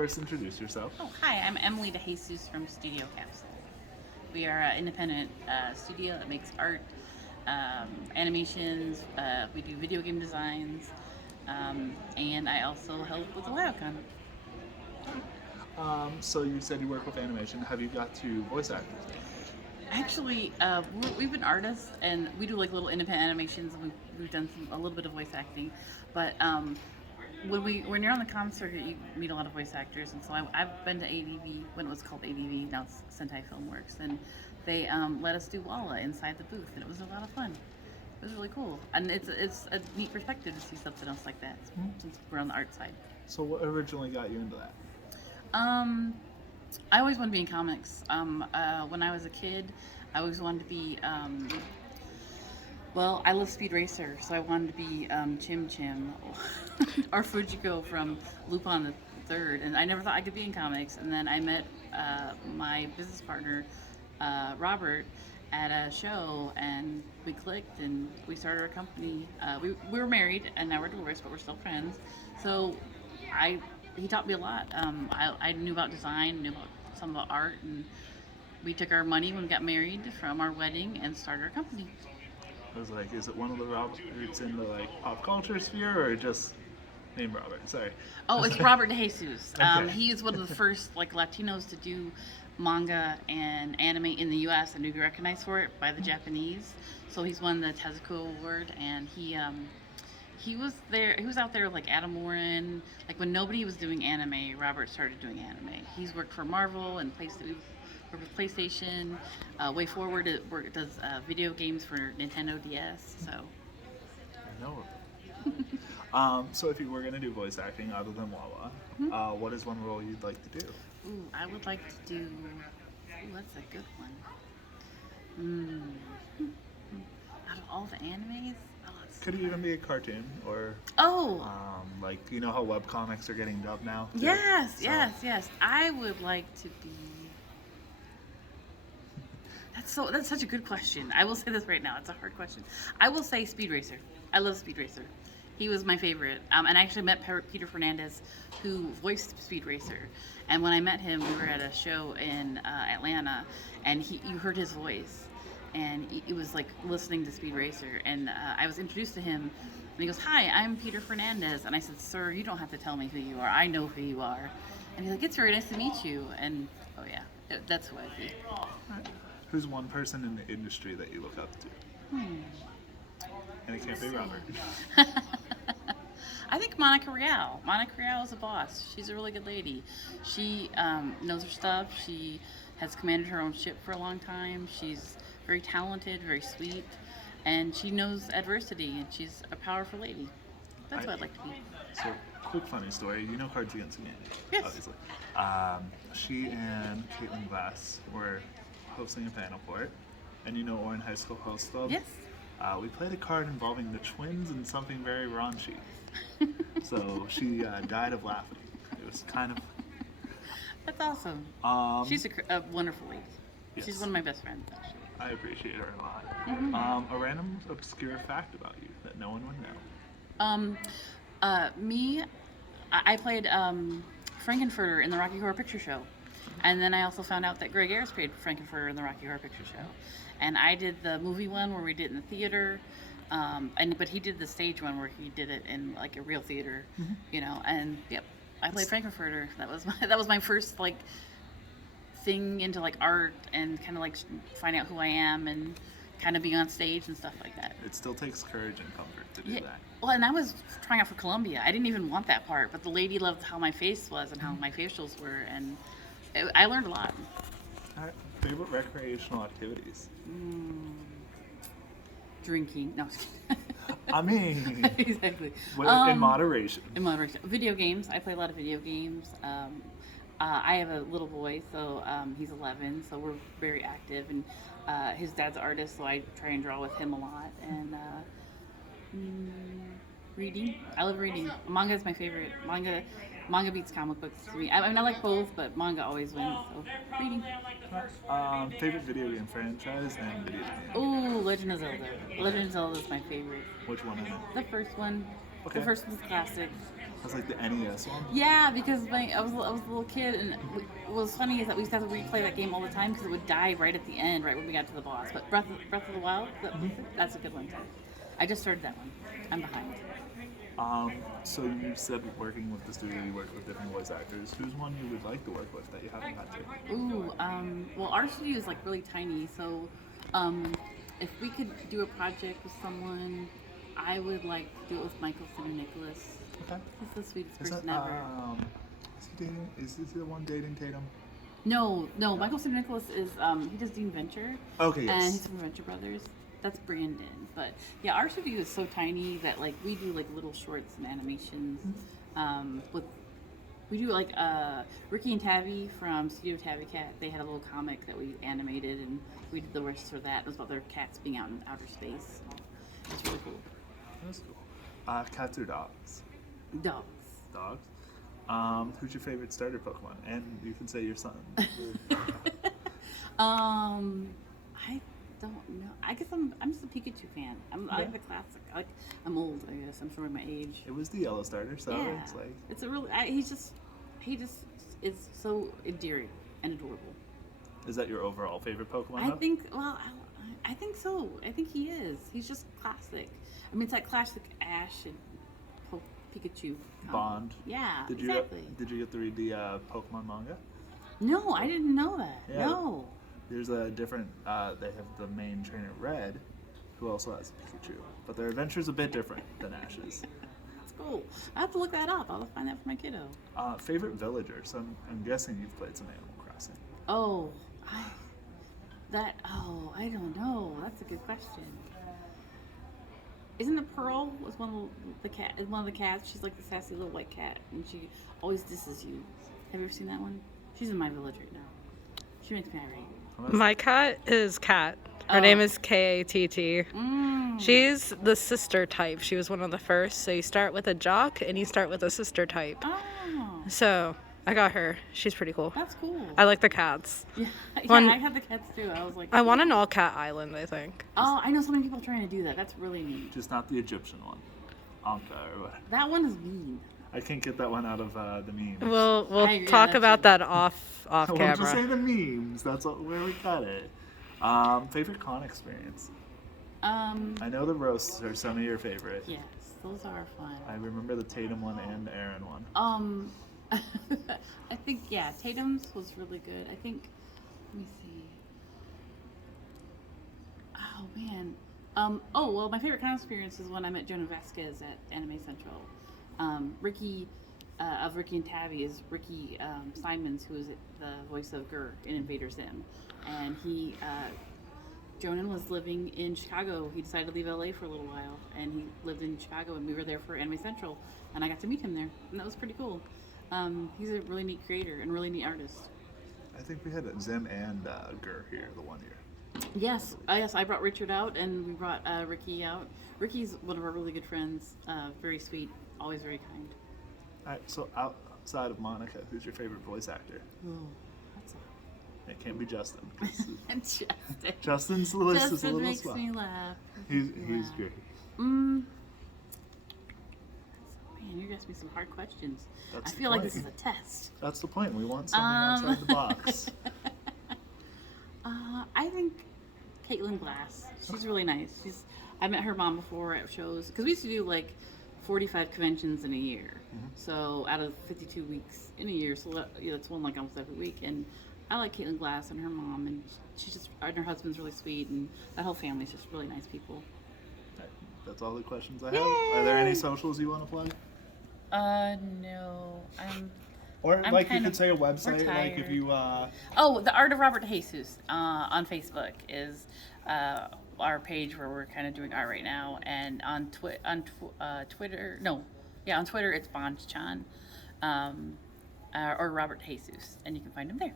First, introduce yourself. Oh, hi, I'm Emily DeJesus from Studio Capsule. We are an independent studio that makes art, animations, we do video game designs, and I also help with Ohayocon. So you said you work with animation. Have you got to voice act with animation? Actually, we've been artists and we do like little independent animations and we've done a little bit of voice acting. But when you're on the concert, you meet a lot of voice actors. And so I've been to ADV when it was called ADV, now it's Sentai Filmworks. And they let us do Walla inside the booth and it was a lot of fun. It was really cool. And it's a neat perspective to see something else like that since we're on the art side. So what originally got you into that? Um, I always wanted to be in comics. When I was a kid, I always wanted to be. Well, I love Speed Racer, so I wanted to be Chim Chim or Fujiko from Lupin the Third, and I never thought I could be in comics. And then I met my business partner, Robert, at a show, and we clicked, and we started our company. We were married, and now we're divorced, but we're still friends. So I he taught me a lot. I knew about design, knew about some about art, and we took our money when we got married from our wedding and started our company. I was like, is it one of the Roberts in the like pop culture sphere or just name Robert? Sorry. Oh, it's Robert DeJesus. Okay. He is one of the first like Latinos to do manga and anime in the U.S. and to be recognized for it by the Japanese. So he's won the Tezuka Award, and he was there. He was out there with like Adam Warren. Like when nobody was doing anime, Robert started doing anime. He's worked for Marvel and worked with PlayStation. Way Forward does video games for Nintendo DS. So I know. So if you were gonna do voice acting other than Wawa, what is one role you'd like to do? ooh, I would like to do. Ooh, that's a good one. Out of all the animes, oh, Could it even be a cartoon or oh, like you know how webcomics are getting dubbed now? Too? yes, So, yes. I would like to be. That's such a good question. I will say this right now. It's a hard question. I will say Speed Racer. I love Speed Racer. He was my favorite. And I actually met Peter Fernandez, who voiced Speed Racer. And when I met him, we were at a show in Atlanta, and you heard his voice, and it was like listening to Speed Racer. And I was introduced to him, and he goes, "Hi, I'm Peter Fernandez." And I said, "Sir, you don't have to tell me who you are. I know who you are." And he's like, "It's very nice to meet you." And oh yeah, that's who I'd be. who's one person in the industry that you look up to? And it can't be Robert. I think Monica Real. Monica Real is a boss. She's a really good lady. She knows her stuff. She has commanded her own ship for a long time. She's very talented, very sweet, and she knows adversity, and she's a powerful lady. That's what I'd like to be. So, quick funny story. You know Cards Against Humanity, Yes. obviously. She and Caitlin Glass were hosting a panel for it, and you know Orin High School Host Club. Yes. We played a card involving the twins and something very raunchy. So she died of laughing. It was kind of. That's awesome. She's a wonderful lady. Yes. She's one of my best friends, actually. I appreciate her a lot. A random obscure fact about you that no one would know. Me, I played Frankenfurter in the Rocky Horror Picture Show. And then I also found out that Greg Ayres played Frankenfurter in the Rocky Horror Picture Show. And I did the movie one where we did it in the theater. But he did the stage one where he did it in like a real theater, you know. And yep, I played Frankenfurter. That was my first like thing into like art and kind of like find out who I am and kind of be on stage and stuff like that. It still takes courage and comfort to do Yeah. that. Well, and I was trying out for Columbia. I didn't even want that part, but the lady loved how my face was and how my facials were, and I learned a lot. All right. Favorite recreational activities? Drinking. No. I mean, Exactly. in moderation. In moderation. Video games. I play a lot of video games. I have a little boy, so he's 11, so we're very active, and his dad's an artist, so I try and draw with him a lot. And reading. I love reading. Manga is my favorite. Manga beats comic books to me. I mean, I like both, but manga always wins. So reading. Favorite video game franchise and video game. Ooh, Legend of Zelda. Legend of Zelda is my favorite. Which one is it? The first one. Okay. The first one's classic. That's like the NES one. Yeah, because I was a little kid, and what was funny is that we used to have to replay that game all the time because it would die right at the end, right when we got to the boss. But Breath of the Wild, that's a good one too. I just started that one. I'm behind. So you said working with the studio, you work with different voice actors. Who's one you would like to work with that you haven't got to? Ooh, well, our studio is like really tiny, so if we could do a project with someone, I would like to do it with Michael Nicholas. Okay. He's the sweetest Is person that, ever. is he dating? Is this the one dating Tatum? No, Michael Nicholas is he does Dean Venture. Okay, And yes. he's from Venture Brothers. That's Brandon. But yeah, our studio is so tiny that like we do like little shorts and animations. We do like Ricky and Tabby from Studio Tabby Cat. They had a little comic that we animated, and we did the rest for that. It was about their cats being out in outer space. It's really cool. That's cool. Cats or dogs? Dogs. Dogs. Who's your favorite starter Pokemon? And you can say your son. I don't know. I guess I'm just a Pikachu fan. I like the classic. I'm old, I guess. I'm showing my age. It was the yellow starter, so Yeah. it's like. It's a really. He just is so endearing and adorable. Is that your overall favorite Pokemon? I though? think. Well, I think so. I think he is. He's just classic. I mean, it's that classic Ash and Pikachu Bond. Yeah, Did you exactly. Did you get to read the Pokemon manga? No, I didn't know that. Yeah. No. There's a different. They have the main trainer Red, who also has Pikachu, but their adventure's a bit different than Ash's. That's cool. I have to look that up. I'll find that for my kiddo. Favorite villager? So I'm guessing you've played some Animal Crossing. Oh, I don't know. That's a good question. Isn't it Pearl was one of the cats? She's like the sassy little white cat, and she always disses you. Have you ever seen that one? She's in my village right now. She makes me irate. My cat is Kat. Her name is Katt. She's the sister type. She was one of the first. So you start with a jock and you start with a sister type. Oh, So I got her. She's pretty cool. that's cool. I like the cats. Yeah, One- I had the cats too. I was like, I want an all cat island, I think. oh, I know so many people trying to do that. That's really neat. Just not the Egyptian one. Anka or what? That one is mean. I can't get that one out of the memes. We'll I agree, talk that's about it. that off Well, just say camera. the memes. That's where we cut it. Favorite con experience? I know the roasts are some of your favorite. Yes, those are fun. I remember the Tatum one and the Aaron one. I think Tatum's was really good. I think, let me see. Oh man. Oh well, my favorite con experience is when I met Jonah Vasquez at Anime Central. Ricky of Ricky and Tabby is Ricky Simons, who is the voice of Gur in Invader Zim, and he. Jonan was living in Chicago. He decided to leave LA for a little while, and he lived in Chicago, and we were there for Anime Central, and I got to meet him there, and that was pretty cool. He's a really neat creator and a really neat artist. I think we had Zim and Gur here the one year. Yes, I brought Richard out, and we brought Ricky out. Ricky's one of our really good friends, very sweet, always very kind. All right, so outside of Monica, who's your favorite voice actor? Oh, that's It can't be Justin. Justin. Justin's list is a Justin little makes slow. me laugh. He's laugh. great. Man, you're asking me some hard questions. That's I the feel like point. this is a test. That's the point. We want something outside the box. I think Caitlin Glass. She's really nice. I met her mom before at shows because we used to do like 45 conventions in a year. So out of 52 weeks in a year, so that's one like almost every week. And I like Caitlin Glass and her mom, and and her husband's really sweet, and that whole family's just really nice people. That's all the questions I have. Are there any socials you want to plug? No, Or I'm like you kind could of say a website, like if retired. you Oh, the Art of Robert DeJesus on Facebook is our page where we're kind of doing art right now, and on Twitter, on Twitter it's Bonchan, or Robert DeJesus, and you can find him there.